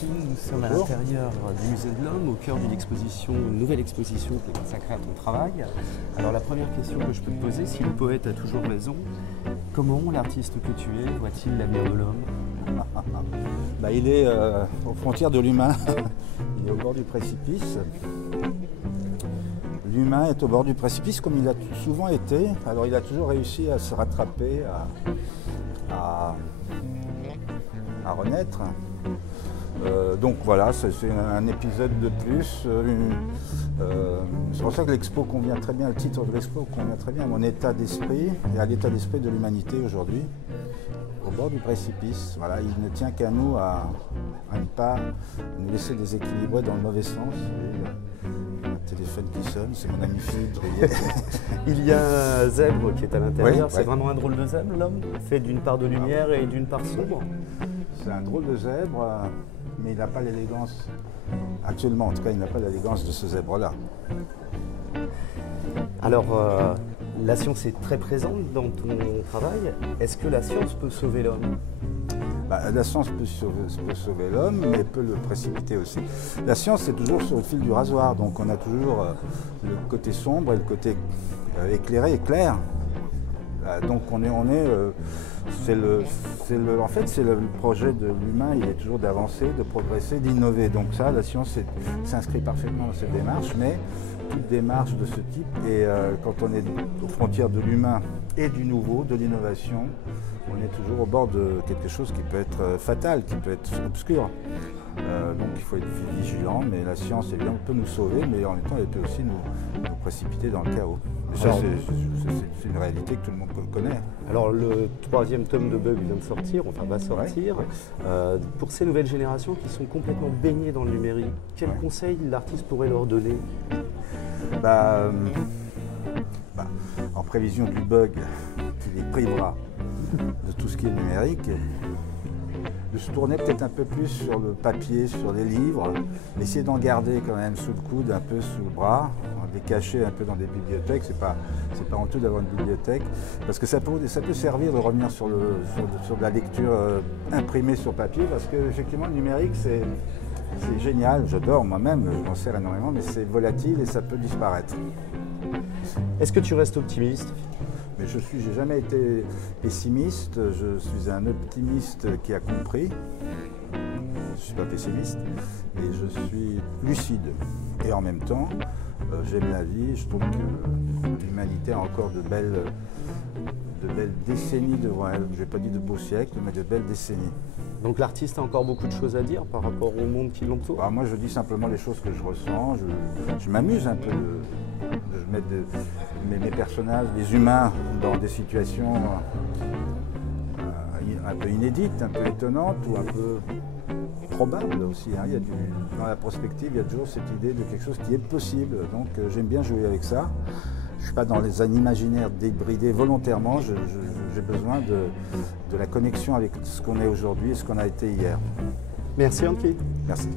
Anki, nous sommes Bonjour. à l'intérieur du Musée de l'Homme, au cœur d'une exposition, une nouvelle exposition qui est consacrée à ton travail. Alors la première question que je peux te poser, si le poète a toujours raison, comment l'artiste que tu es voit-il l'avenir de l'homme? Il est aux frontières de l'humain, il est au bord du précipice. L'humain est au bord du précipice comme il a souvent été. Alors il a toujours réussi à se rattraper, à renaître. Donc voilà, c'est un épisode de plus. C'est pour ça que l'expo convient très bien, le titre de l'expo convient très bien à mon état d'esprit et à l'état d'esprit de l'humanité aujourd'hui. Au bord du précipice, voilà, il ne tient qu'à nous à ne pas nous laisser déséquilibrer dans le mauvais sens. Un téléphone qui sonne, c'est mon ami Philippe. Il y a un zèbre qui est à l'intérieur, Oui, c'est vraiment un drôle de zèbre l'homme, fait d'une part de lumière et d'une part sombre. C'est un drôle de zèbre, mais il n'a pas l'élégance, actuellement en tout cas, il n'a pas l'élégance de ce zèbre-là. Alors, la science est très présente dans ton travail. Est-ce que la science peut sauver l'homme? La science peut sauver l'homme, mais peut le précipiter aussi. La science, c'est toujours sur le fil du rasoir, donc on a toujours le côté sombre et le côté éclairé et clair. Donc en fait, c'est le projet de l'humain, il est toujours d'avancer, de progresser, d'innover. Donc ça, la science s'inscrit parfaitement dans cette démarche, mais toute démarche de ce type, et quand on est aux frontières de l'humain et du nouveau, de l'innovation, on est toujours au bord de quelque chose qui peut être fatal, qui peut être obscur. Donc il faut être vigilant, mais la science, évidemment, peut nous sauver, mais en même temps, elle peut aussi nous précipiter dans le chaos. Et ça, c'est une réalité que tout le monde connaît. Alors le troisième tome de Bug vient de sortir, enfin va sortir. Ouais. Pour ces nouvelles générations qui sont complètement baignées dans le numérique, quels conseils l'artiste pourrait leur donner? En prévision du bug qui les privera de tout ce qui est numérique, de se tourner peut-être un peu plus sur le papier, sur les livres, essayer d'en garder quand même sous le coude, un peu sous le bras, les cacher un peu dans des bibliothèques. C'est pas honteux d'avoir une bibliothèque, parce que ça peut servir de revenir sur de la lecture imprimée sur papier, parce que effectivement le numérique c'est génial, j'adore moi-même, je m'en sers énormément, mais c'est volatile et ça peut disparaître. Est-ce que tu restes optimiste? Mais j'ai jamais été pessimiste, je suis un optimiste qui a compris. Je ne suis pas pessimiste, et je suis lucide. Et en même temps, j'aime la vie, je trouve que l'humanité a encore de belles décennies devant elle. Je n'ai pas dit de beaux siècles, mais de belles décennies. Donc l'artiste a encore beaucoup de choses à dire par rapport au monde qui l'entoure? Moi je dis simplement les choses que je ressens, je m'amuse un peu de mettre mes personnages, les humains, dans des situations un peu inédites, un peu étonnantes ou un peu probables aussi. Dans la prospective, il y a toujours cette idée de quelque chose qui est possible, donc j'aime bien jouer avec ça. Je ne suis pas dans les imaginaires débridés volontairement, j'ai besoin de la connexion avec ce qu'on est aujourd'hui et ce qu'on a été hier. Merci Anki. Merci.